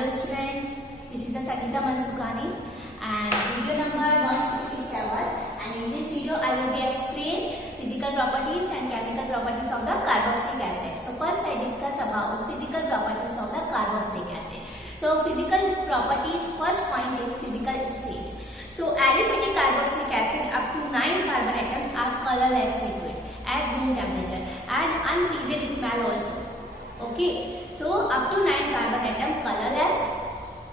Hello students, this is the Sangeeta Mansukani and video number 167, and in this video I will be explain physical properties and chemical properties of the carboxylic acid. So first I discuss about physical properties of the carboxylic acid. So physical properties, first point is physical state. So aliphatic carboxylic acid up to 9 carbon atoms are colorless liquid at room temperature and unpleasant smell also. Okay, so up to 9 carbon atom colorless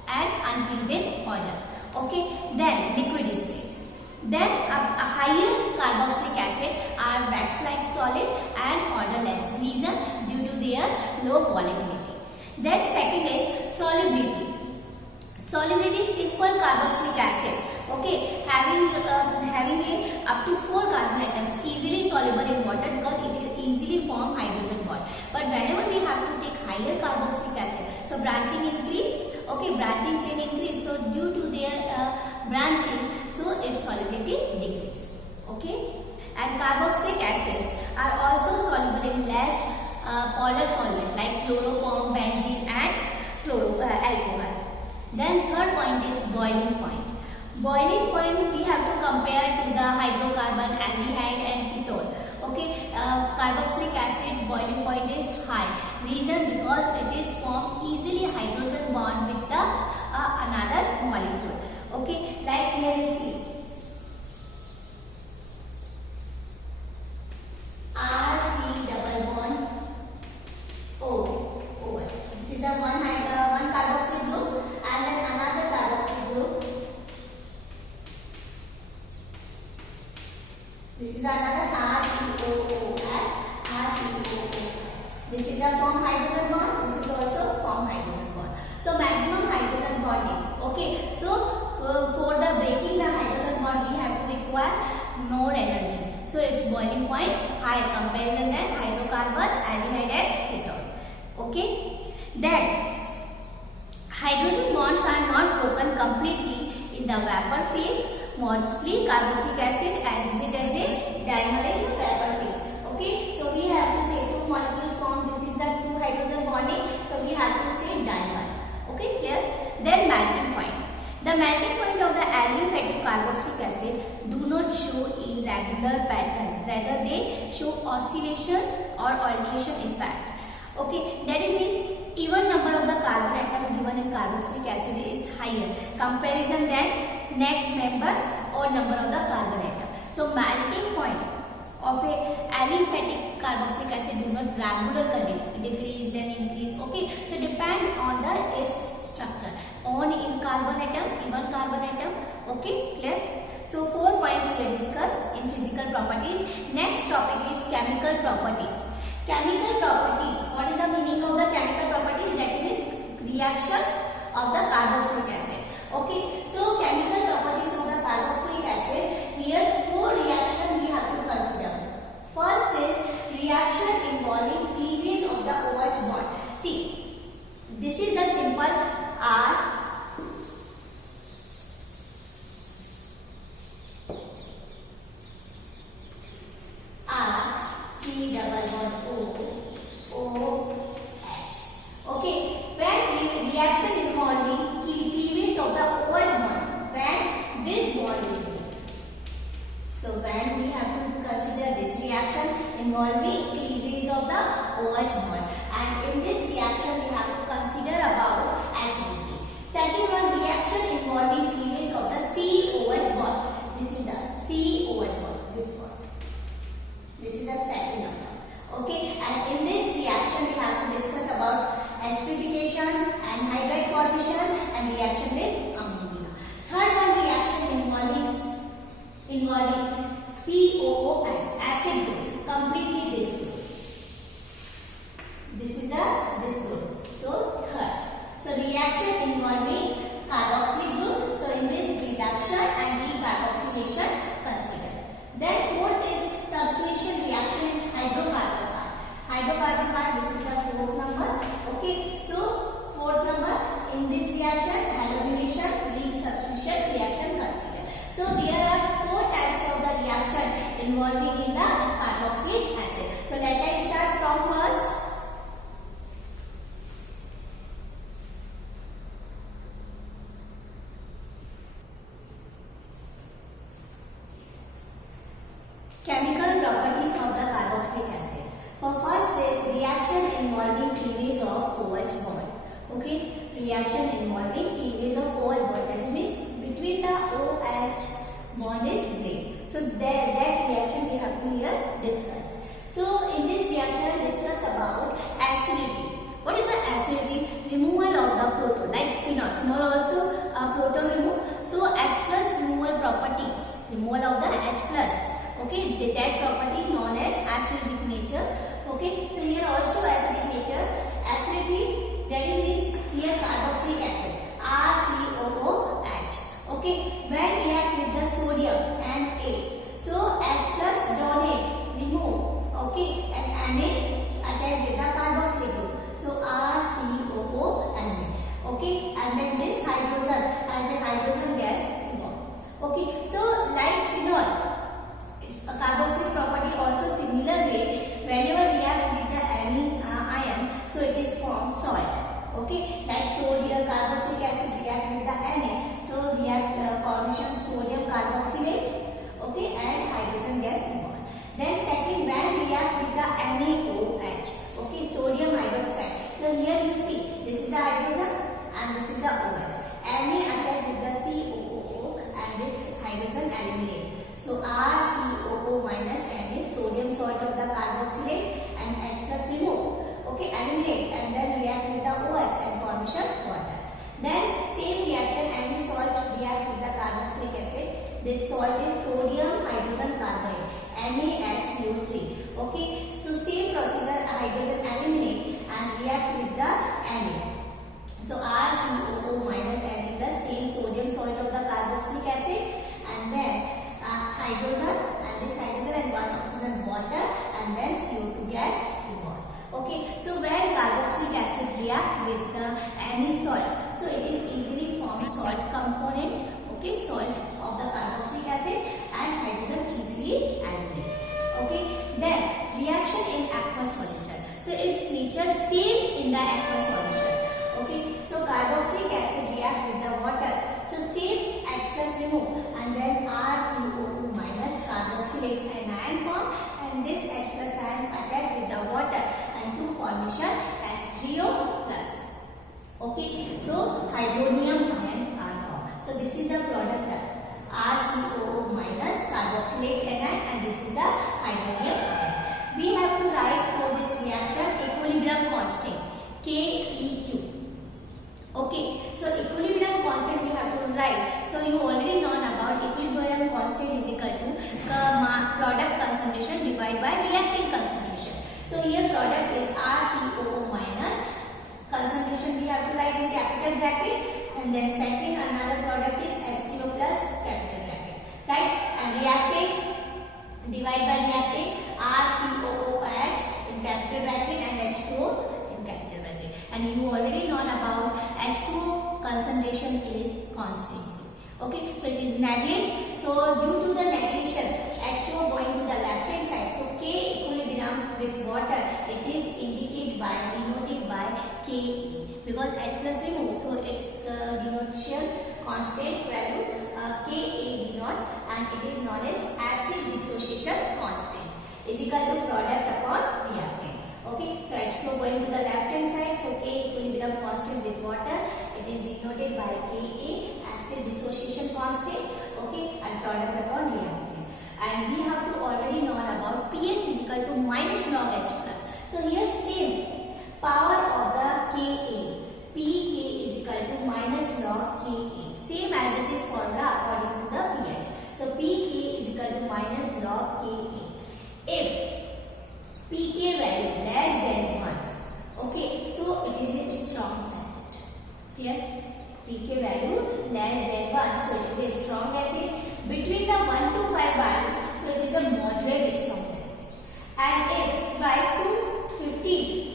and unpleasant odor. Okay, then liquid state. Then a higher carboxylic acid are wax-like solid and odorless. Reason due to their low volatility. Then second is solubility. Solubility is simple carboxylic acid. Okay, having a up to 4 carbon atoms easily soluble in water because it is easily form hydrogen bond. But whenever we have to take higher carboxylic acid, so branching increase. Okay, branching chain increase. So due to their branching, so its solubility decrease. Okay, and carboxylic acids are also soluble in less polar solvent like chloroform, benzene, and alcohol. Then third point is boiling point. Boiling point we have to compare to the hydrocarbon, aldehyde and ketone. Okay, carboxylic acid boiling point is high. Reason because it is formed easily hydrogen bond with the another molecule. Okay, like here you see RC double bond O over. This is the one carboxyl group and then another carboxyl group. This is another RCOOH, RCOOH. This is a form hydrogen bond. This is also form hydrogen bond. So maximum hydrogen bonding. Okay. So for the breaking the hydrogen bond, we have to require more energy. So its boiling point high comparison than hydrocarbon, aldehyde and ketone. Okay. Then hydrogen bonds are not broken completely in the vapor phase. Mostly carboxylic acid exit as a dimer in the vapor phase. Okay, so we have to say 2 molecules formed. This is the 2 hydrogen bonding. So we have to say dimer. Okay, clear? Then melting point. The melting point of the aliphatic carboxylic acid do not show irregular pattern. Rather, they show oscillation or alteration effect. Okay, that is means even number of the carbon atom given in carboxylic acid is higher comparison than next member or number of the carbon atom. So melting point of a aliphatic carboxylic acid do not regular continue, decrease then increase. Okay, so depend on the its structure on in carbon atom, even carbon atom. Okay, clear? So 4 points we discuss in physical properties. Next topic is chemical properties. Chemical properties. What is the meaning of the chemical properties? That is reaction of the carboxylic acid. Okay, so chemical properties of the carboxylic acid. Here 4 reactions we have to consider. First is reaction involving cleavage of the OH bond. See, this is the simple R. C double bond OH. Okay, when reaction involving cleavage of the OH bond, when this bond is made. So when we have to consider this reaction involving cleavage of the OH bond, and in this reaction we have to consider about acidity. Second one, reaction involving cleavage of the COH bond. This is the COH bond. This one. This is the second number. Okay, and in this reaction we have to discuss about esterification, anhydride formation and reaction with ammonia. Third one, reaction involving COOH, acid group, completely this group. This is this group. So third. So reaction involving carboxylic group. So in this reduction and decarboxylation consider. Then fourth is substitution reaction in hydrocarbon part. Hydrocarbon part, this is the 4th number. Okay, so 4th number in this reaction, halogenation, ring substitution reaction consider. So there are 4 types of the reaction involving in the carboxylic acid. So let us start from first. Chemical properties of the carboxylic acid. For first is reaction involving cleavage of OH bond. Okay, reaction involving cleavage of OH bond. That means between the OH bond is break. So that reaction we have to here discuss. So in this reaction discuss about acidity. What is the acidity? Removal of the proton, like phenol. Phenol also proton remove. So H plus removal property. Removal of the H plus. Okay, that property known as acidic nature. Okay, so here also acidic nature. Acidity, that is means here carboxylic acid, RCOOH. Okay, when react with the sodium and A, so H plus donate, remove. Okay, and Na attached with the carboxylic group. So RCOONA. Okay, and then this hydrogen as a hydrogen gas involved. Okay, so like phenol. Its a carboxylic property also similar way whenever react with the any ion, so it is formed salt. Okay, like sodium carboxylic acid react with the Na, so react formation sodium carboxylate. Okay, and hydrogen gas involved. Then second, when react with the NaOH. Okay, sodium hydroxide. So here you see this is the hydrogen and this is the OH. Na attached with the COO and this hydrogen eliminate. So RCOO minus Na, sodium salt of the carboxylate and H plus remove. Okay, eliminate and then react with the OH and formation water. Then same reaction, Na salt react with the carboxylic acid. This salt is sodium hydrogen carbonate, NaCO3. Okay, so same procedure, hydrogen eliminate and react with the Na. So RCOO minus adding the same sodium salt of the carboxylic acid and then hydrogen and this hydrogen and one oxygen water and then CO2 gas involved. Okay, so when carboxylic acid react with the Na salt, so it is easily formed salt component. Okay, salt of the carboxylic acid and hydrogen easily eliminate. Okay, then reaction in aqueous solution. So its nature same in the aqueous solution. Okay, so carboxylic acid react with the water. So same H plus remove and then RCOO minus carboxylate anion form and this H plus ion attached with the water and two formation H3O plus. Okay, so hydronium ion are formed. So this is the product of RCOO minus carboxylate anion and this is the hydronium ion. We have to write for this reaction equilibrium constant KEQ. Okay, so equilibrium constant you have to write. So you already know about equilibrium constant is equal to product concentration divided by reactant concentration. So here product is RCOO minus concentration we have to write in capital bracket and then second another product is SCO plus capital bracket, right? And reactant divided by reactant RCOOH in capital bracket and H2O in capital bracket. And you already know about H2O concentration is constant. Okay, so it is negligent. So due to the negation, H2O going to the left hand side. So K equilibrium with water, it is indicated by denoted by Ke because H plus removed. So its denotation constant value Ka denote and it is known as acid dissociation constant is equal to product upon reactant. Okay, so H2O going to the left hand side, so K equilibrium constant with water, it is denoted by Ka, acid dissociation constant, okay, and product upon reactant. And we have to already know about pH is equal to minus log H plus. So here same power of the Ka, Pk is equal to minus log Ka, same as it is formula according to the pH. So Pk is equal to minus log Ka. If pK value less than 1, okay, so it is a strong acid. Clear? pK value less than 1, so it is a strong acid. Between the 1 to 5 value, so it is a moderate strong acid. And if 5 to 15,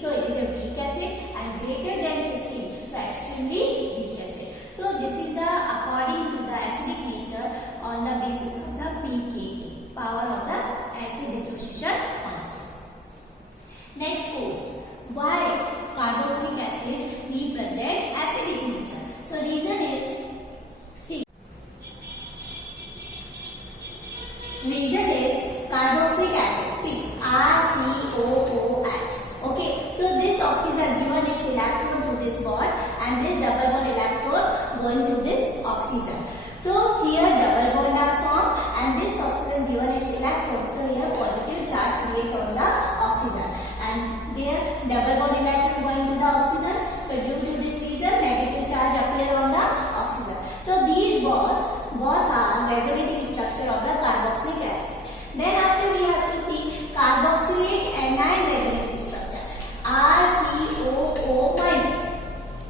oxygen given its electron to this bond and this double bond electron going to this oxygen. So here double bond are formed and this oxygen given its electron. So here positive charge created on the oxygen and there double bond electron going to the oxygen. So due to this reason negative charge appear on the oxygen. So these both are resonating structure of the carboxylic acid. Then after we have to see carboxylate anion resonating structure RCOO minus.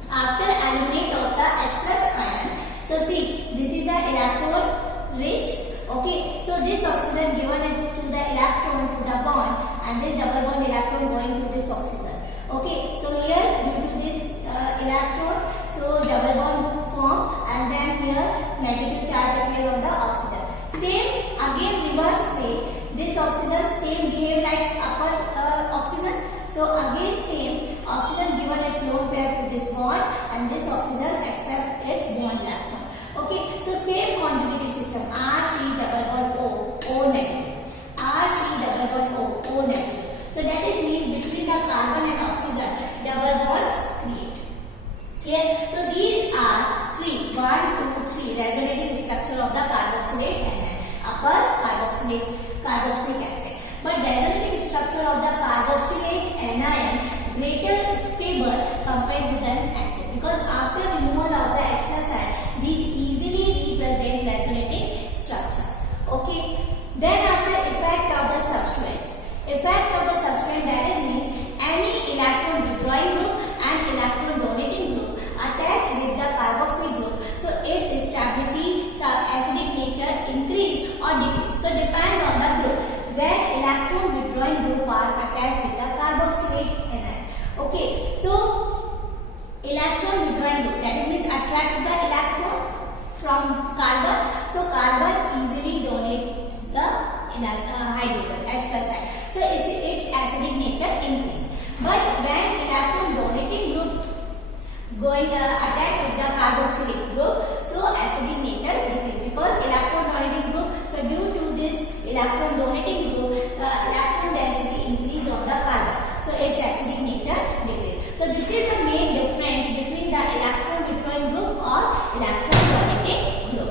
After eliminate of the H plus ion. So see, this is the electron rich. Okay, so this oxygen given is to the electron to the bond and this double bond electron going to this oxygen. Okay, so here due to this electron, so double bond form and then here negative charge appear on the oxygen. Same again reverse way. This oxygen same behave like upper oxygen. So again same oxygen given its lone pair to this bond and this oxygen accept its bond electron. Okay, so same conjugated system RC double bond O negative. RC double bond O negative. So that is means between the carbon and oxygen double bonds create. Here, so these are 3, 1, 2, 3 resonating structure of the carboxylate anion, upper carboxylic acid. But resonating structure of the carboxylate anion greater stable compared than acid because after removal of the H plus ion, these easily represent resonating structure. Okay. Then after effect of the substrates. Effect of the substrate that is means any electron withdrawing group and electron donating group attached with the carboxyl group. So its stability, acidic nature increase or decrease. So depend on the group. When electron withdrawing group are attached with the carboxylate anion. Okay, so electron withdrawing group that is means attract the electron from carbon. So carbon easily donate the hydrogen H plus ion. So its acidic nature increase. But when electron donating group going attached with the carboxylic group, so acidic nature decrease because electron donating group. So due to this electron donating group, the electron density increase on the carbon. So its acidic nature decrease. So this is the main difference between the electron withdrawing group or electron donating group.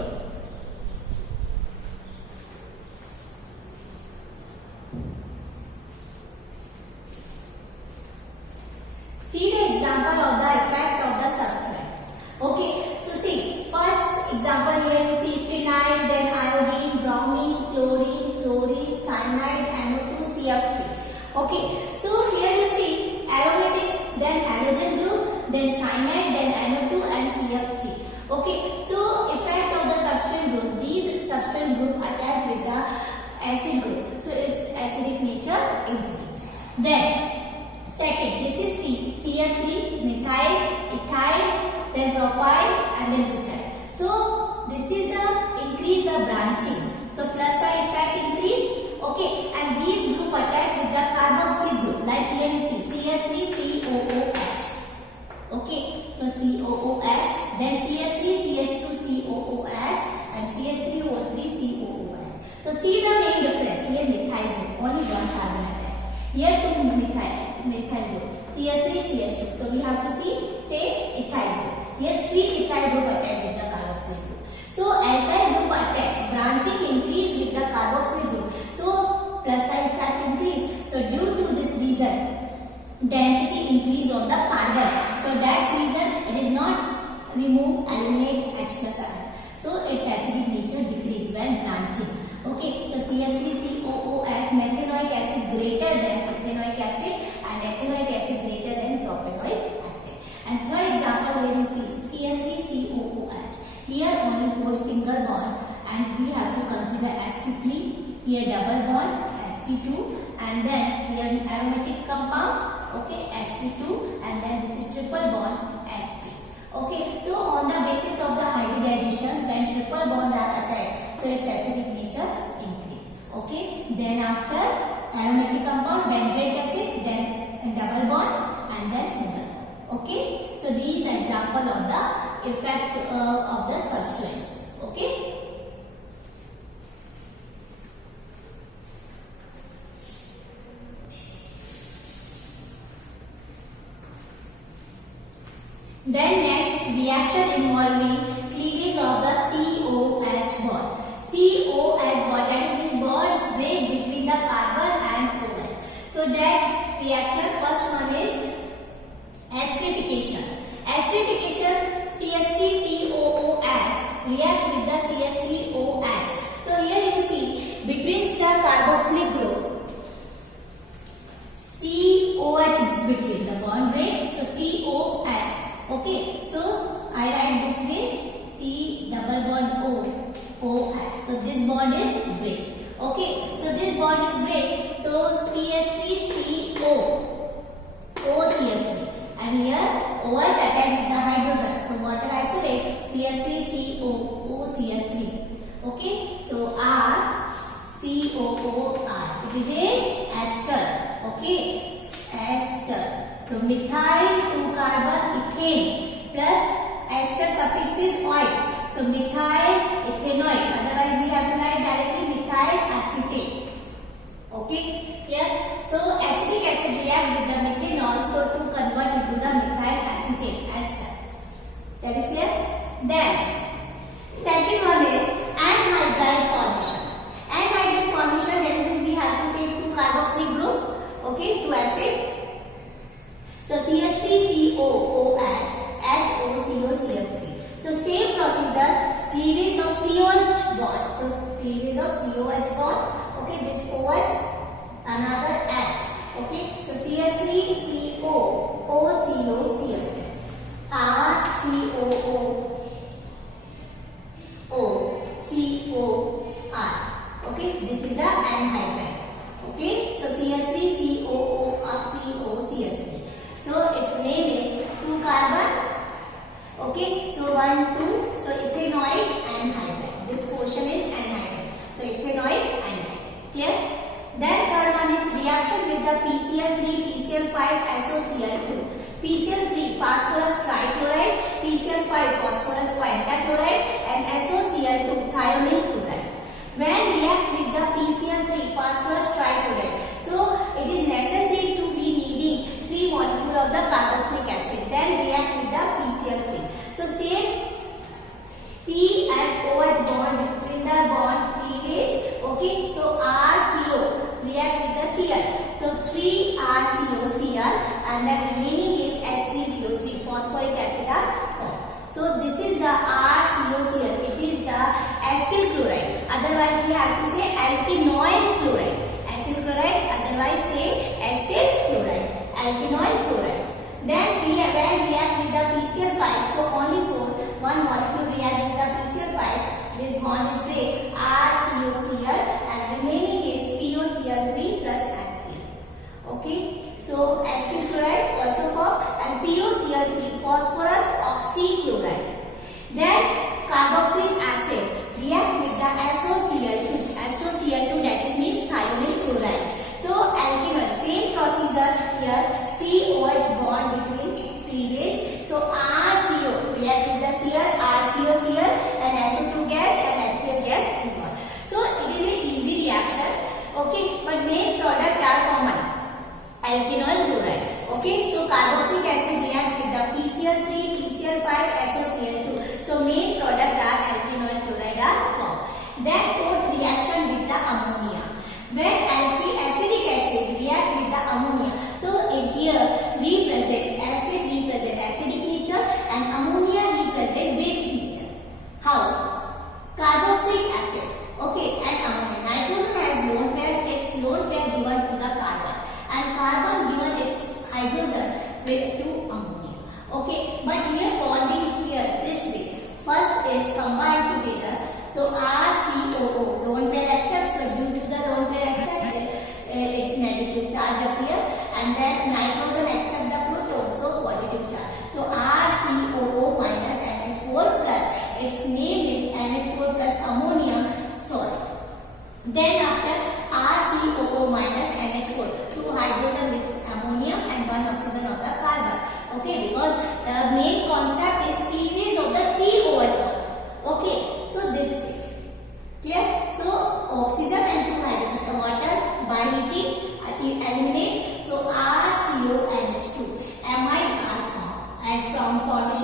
See the example of the effect of the substrates. Okay, so see, first example here you see phenyl, then iodine, bromine, chlorine, fluorine, cyanide, NO2, CF3. Okay, so here you see aromatic, then halogen group, then cyanide, then NO2 and CF3. Okay, so effect of the substrate group. These substrate group attach with the acid group. So its acidic nature increase. Then second, this is CS3, methyl, ethyl, then propyl and then butyl. So this is the increase the branching. So plus the effect increase. Okay, and these group attach with the carboxylic group. Like here you see CS3, COOH. Okay, so COOH, then CS3, CH2, COOH and CS3O3, COOH. So see the main difference. Here methyl group, only one carbon attached. Here two methyl group, CS3, CH2. So we have to see, say ethyl group. Here three ethyl group attached with the carboxylic group. So alkyl group attached, branching increase with the carboxylic group. So plus the effect increase. So due to this reason, density increase on the carbon. So that's reason it is not remove, eliminate H plus ion. So its acidic nature decrease when branching. Okay, so CH3COOH, methanoic acid greater than ethanoic acid and ethanoic acid greater than propanoic acid. And third example here you see CH3COOH. Here only 4 single bond and we have to consider sp3, here double bond sp2 and then here aromatic compound. Okay, sp2 and then this is triple bond sp. Okay, so on the basis of the hybridization when triple bonds are attached, so its acidic nature increase. Okay, then after aromatic compound benzoic acid, then double bond and then single bond. Okay, so these are example of the effect of the substrates. Okay. Then next reaction involving cleavage of the COH bond. COH bond, that is which bond break between the carbon and OH. So that reaction, first one is esterification. Esterification, CH3COOH react with the CH3OH. So here you see between the carboxylic group COH between the bond break, so COH. Okay, so I write this way, C double bond O, OH. So this bond is break. Okay, so this bond is break. So CH3CO, OCH3, and here OH attached with the hydrogen. So water isolate, CH3CO, OCH3. Okay, so R COOR. It is a ester. Okay, ester. So methyl 2 carbon ethane plus ester suffix is oil. So methyl ethanoid. Otherwise we have to write directly methyl acetate. Okay, clear? So acetic acid react with the methanol so to convert into the methyl acetate ester. That is clear? Then second one is anhydride formation. Anhydride formation, that means we have to take 2 carboxylic group, okay, to acid. So CH3COOH, HOCOCH3. So same procedure, cleavage of COH bond. So cleavage of COH bond. Okay, this OH, another H. Okay, so CH3CO, OCOCH3, RCOO, OCOR. Okay, this is the anhydride. Okay, so CH3COO, COCH3. So its name is 2 carbon. Okay, so 1, 2. So ethanoic anhydride. This portion is anhydride. So ethanoic anhydride. Clear? Then third one is reaction with the PCl3, PCl5, SOCl2. PCl3 phosphorus trichloride, PCl5 phosphorus pentachloride, and SOCl2 thionyl chloride. When react with the PCl3 phosphorus trichloride, so it is necessary to be needing 3 molecule of the carboxylic acid. Then react with the PCl3. So same C and OH bond between the bond cleavage. Okay, so RCO react with the Cl. So 3 RCO Cl and the remaining is S3PO3 phosphoric acid are formed. So this is the RCOCl. It is the acyl chloride. Otherwise we have to say alkenoid chloride. Acyl chloride. Otherwise say acyl chloride. Alkenoid chloride. Then when react with the PCl5. So only for one molecule react with the PCl5. This bond is break RCOCl and remaining is POCl3 plus HCl. Okay. So acyl chloride also formed and POCl3 phosphorus oxychloride. Then carboxylic acid react with the SOCl2. SOCl2 that is means thionyl chloride. So alkenoid, same procedure here. COH bond between cleavage. So RCO react with the Cl, RCOCl and SO2 gas and HCl gas involved. So it is an easy reaction. Okay, but main product are common. Alkenoid chloride. Okay, so carboxylic acid react with the PCl3, PCl5, SOCl2. So main product are alkenoid chloride are formed. Then fourth reaction with the ammonia. When acidic acid react with the ammonia, so it here represent acidic nature and ammonia represent basic nature. How? Carboxylic acid. Okay, and ammonia. Nitrogen has lone pair. Its lone pair given to the carbon. And carbon given its hydrogen to ammonia. Okay, but here bonding here this way. First is combined together. So RCOO lone pair accept. So due to the lone pair accept, it negative charge appear, and then nitrogen accept the proton, so positive charge. So RCOO minus NH4 plus. Its name is NH4 plus ammonium salt. Then after RCOO minus NH4, 2 hydrogen with ammonium and 1 oxygen of the carbon. Okay, because the main concept is cleavage of the COH bond. Okay, so this way. Clear? So oxygen and 2 hydrogen, the water by heating eliminate. So RCONH2 amide are formed, and from formation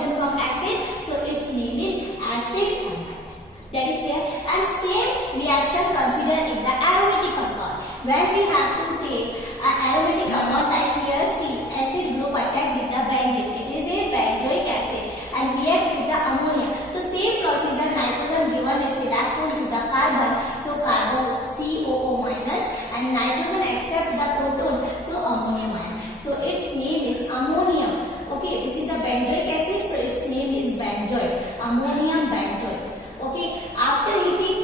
reaction considered in the aromatic compound. When we have to take an aromatic compound like here, see, acid group attack with the benzene. It is a benzoic acid and react with the ammonia. So same procedure, nitrogen given its electron to the carbon, so carbon COO minus, and nitrogen accept the proton, so ammonium ion. So its name is ammonium. Okay, this is the benzoic acid, so its name is benzoate, ammonium benzoate. Okay, after heating,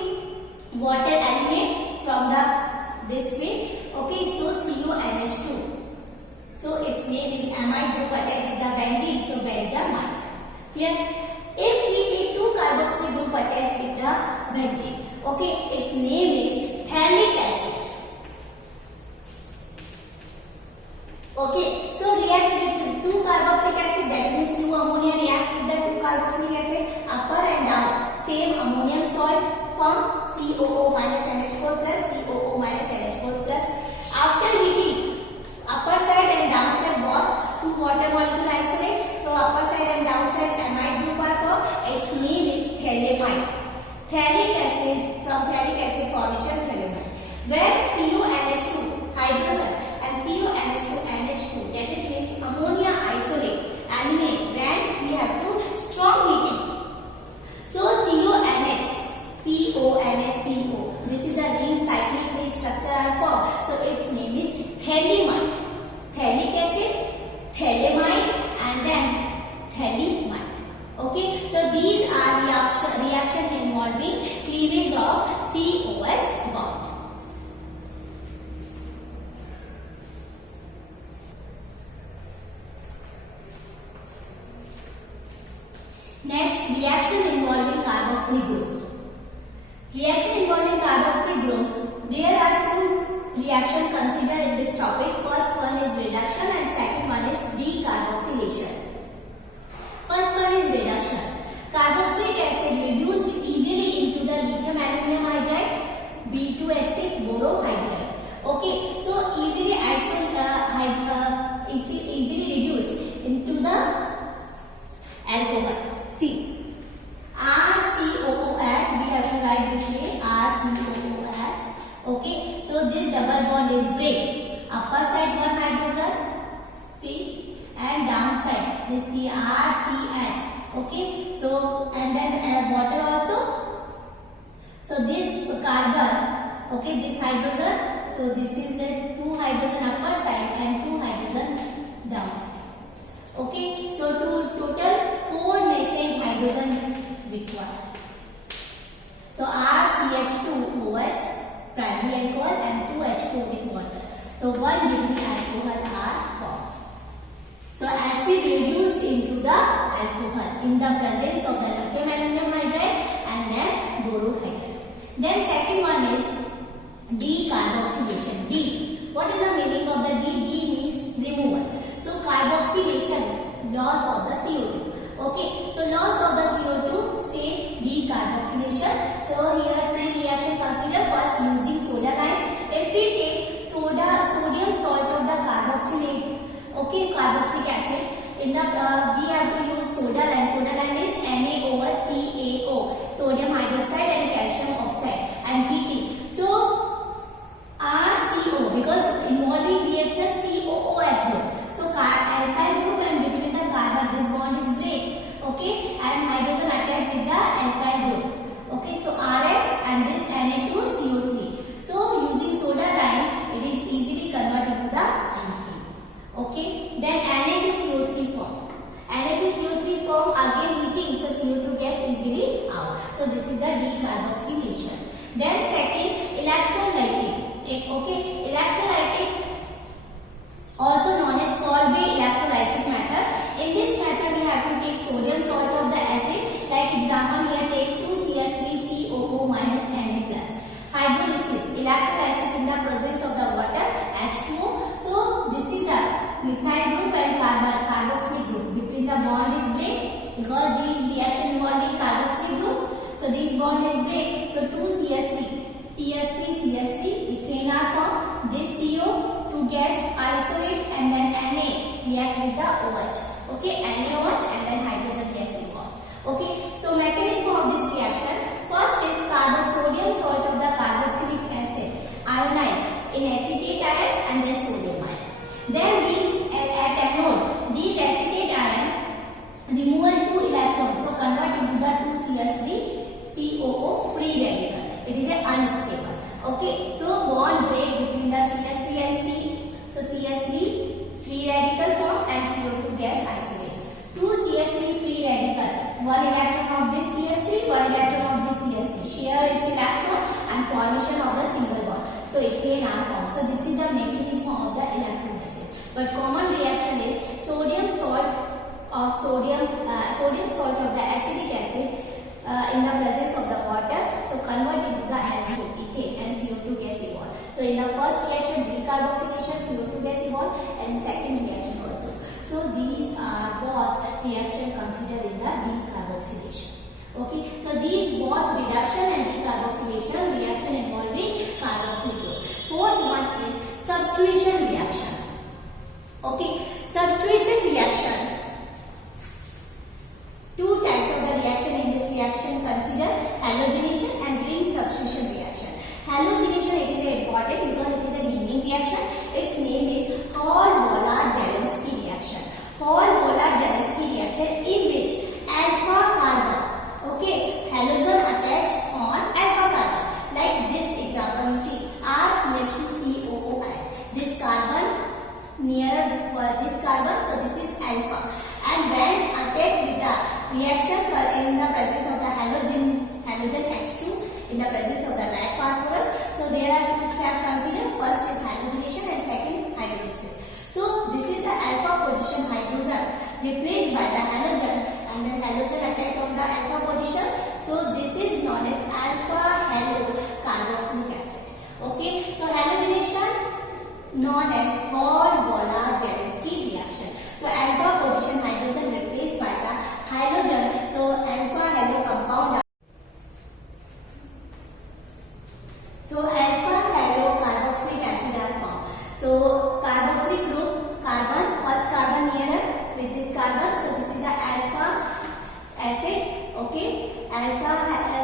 water eliminate from the this way. Okay, so CuNH2. So its name is amide group attack with the benzene, so benzamide. Clear? If we take 2 carboxyl group attack with the benzene, okay, its name is phthalic acid. Okay, so react with 2 carboxylic acid, that means 2 ammonia react with the 2 carboxylic acid, upper and down, same ammonium salt form COO minus NH4 plus, COO minus NH4 plus. After heating, upper side and down side both 2 water molecule isolate, so upper side and down side amide group are formed. Its name is phthalimide. Phthalic acid, from phthalic acid formation phthalimide. Where CuNH2 hydrogen and CuNH2 NH2, that is means ammonia isolate eliminate when we have to strong heating. So CuNH, CONHCO, this is the ring cyclic structure are formed. So its name is phthalimide. Phthalic acid, phthalimide, and then phthalimide. Okay, so these are reaction involving cleavage of COH bond. Next, reaction involving carboxyl group. Reaction involving carboxyl group, there are 2 reactions considered in this topic. First one is reduction and second one is decarboxylation. First one is reduction. Carboxylic acid reduced easily into the lithium aluminum hydride, B2H6 borohydride. Okay, so easily reduced into the alcohol. See, RCOOH, we have to write this way, RCOOH. Okay, so this double bond is break. Upper side 1 hydrogen, see, and down side this CrCH. Okay, so and then water also. So this carbon, okay, this hydrogen. So this is the 2 hydrogen upper side and 2 hydrogen down side. Okay, so total 4 nascent hydrogen required. So RCH2OH primary alcohol and 2H2 with water. So 1 degree alcohol are formed. So acid reduced into the alcohol in the presence of the lithium aluminum hydride and then borohydride. Then second one is decarboxylation. D. What is the meaning of the D? D means removal. So carboxylation, loss of the CO2. Okay, so loss of the CO2, say decarboxylation. So here 2 reaction consider. First, using soda lime. If we take sodium salt of the carboxylate, okay, carboxylic acid, in the we have to use soda lime. Soda lime is NaOHCaO, sodium hydroxide and calcium oxide, and heating. So RCO, because involving reaction COOH group. So alkyl group, and between the carbon this bond is break. Okay, and hydrogen attached with the alkyl group. Okay, so RH and this Na2CO3. So using soda lime, it is easily converted to the alkene. Okay, then Na2CO3 form. Na2CO3 form again heating, so CO2 gas easily out. So this is the decarboxylation. Then second, electrolytic. Okay, electrolytic, also known as Kolbe electrolysis method. In this method, we have to take sodium salt of the acid. Like example, here take 2CH3COO minus Na plus. Hydrolysis, electrolysis in the presence of the water H2O. So this is the methyl group and carboxylic group. Between the bond is break because these reaction involving carboxylic group. So this bond is break. So 2CH3 ethane are formed. This CO, 2 gas isolate, and then Na react with the OH. Okay, NaOH and then hydrogen gas involved. Okay, so mechanism of this reaction. First is sodium salt of the carbon ionized in acetate ion and then sodium ion. Then these at anode, these acetate ion remove 2 electrons, so convert into the 2 CH3 COO free radical. It is a unstable. Okay, so bond break between the CH3 and C. So CH3 free radical form and CO2 gas isolate. 2 CH3 free radical, 1 electron of this CH3, 1 electron of this CH3. Share its electron and formation of the single bond. So ethane are formed. So this is the mechanism of the electrolysis. But common reaction is sodium salt of the acidic acid in the presence of the water, so convert into the alkyl, ethane and CO2 gas evolve. So in the first reaction decarboxylation, CO2 gas evolve, and second reaction also. So these are both reaction considered in the decarboxylation. Okay, so these both reduction and decarboxylation reaction involving carboxylic group. Fourth one is substitution reaction. Okay, substitution reaction. Two types of the reaction in this reaction consider halogenation and ring substitution reaction. Halogenation, it is important because it is a leading reaction. Its name is Hall-Wohlard-Jalenski reaction. Hall-Wohlard-Jalenski reaction in which alpha carbon, okay, halogen attached on alpha carbon. Like this example, you see R next to COOH. This carbon near this carbon, so this is alpha. And when attached with the reaction in the presence of the halogen H2 in the presence of the lead phosphorus, so there are two steps considered. First is halogenation and second hydrolysis. So this is the alpha position hydrogen replaced by the halogen and then halogen attached on the alpha position. So this is known as alpha halo carboxylic acid. Okay, so halogenation known as Hall-Wohlard-Jalenski reaction. So alpha position hydrogen replaced by the halogen. So alpha halo compound. So alpha halo carboxylic acid are formed. So carboxylic group, carbon, first carbon nearer with this carbon. So this is the alpha acid. Okay, alpha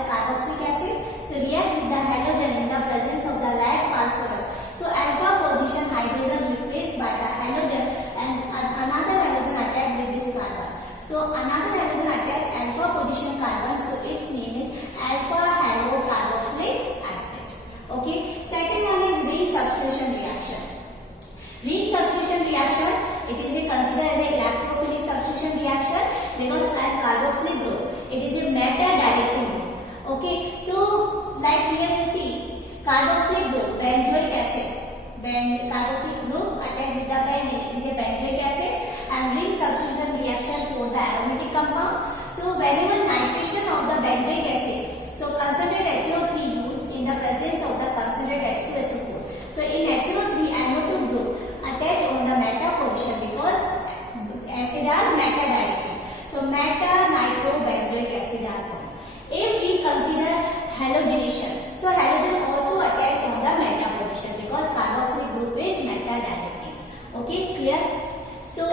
carboxylic acid. So react with the halogen in the presence of the lead phosphorus. So alpha position hydrogen replaced by the halogen and another halogen attached with this carbon. So another halogen attached alpha position carbon. So its name is alpha halo carboxylic acid. Okay. Second one is ring substitution reaction. Ring substitution reaction, it is considered as a electrophilic substitution reaction because like carboxylic group, it is a meta-directing group. Okay. So like here you see carboxylic group, benzoic acid. Carboxylic group attached with the benzene, it is a benzoic acid, and ring substitution reaction for the aromatic compound. So whenever nitration of the benzoic acid, so concentrated HNO3 used in the presence of the concentrated H2SO4. So in HNO3 NO2 group attached on the meta position because acid are meta directing. So meta nitrobenzoic acid are formed. If we consider halogenation, so halogen also attached on the meta position because carboxylic group is meta directing. Okay, clear? So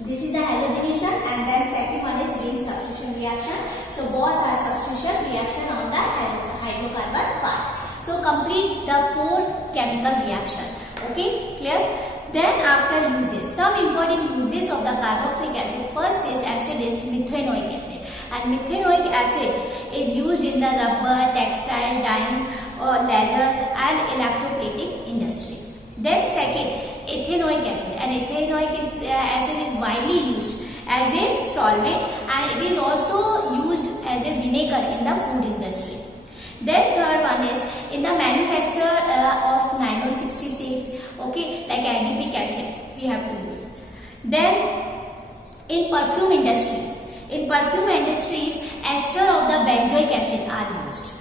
this is the halogenation and then second one is ring substitution reaction. So both are substitution reaction on the hydrocarbon part. So complete the 4 chemical reaction. Okay, clear? Then after uses, some important uses of the carboxylic acid. First is acid is methanoic acid, and methanoic acid is used in the rubber, textile, dyeing or leather and electroplating industries. Then second, ethanoic acid, and ethanoic acid is widely used as a solvent and it is also used as a vinegar in the food industry. Then third one is in the manufacture of nylon 66, okay, like adipic acid we have to use. Then in perfume industries, ester of the benzoic acid are used.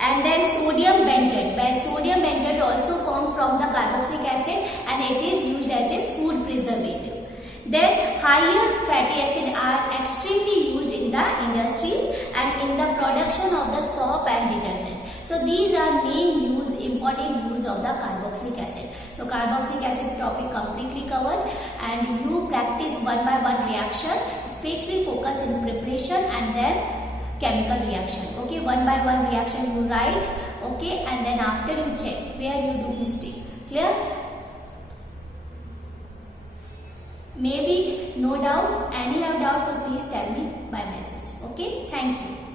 And then sodium benzoate also formed from the carboxylic acid and it is used as a food preservative. Then higher fatty acid are extremely used in the industries and in the production of the soap and detergent. So these are main important use of the carboxylic acid. So carboxylic acid topic completely covered and you practice one by one reaction, especially focus in preparation and then chemical reaction. Okay, one by one reaction you write. Okay, and then after you check where you do mistake. Clear? Maybe no doubt, any have doubts, so please tell me by message. Okay, thank you.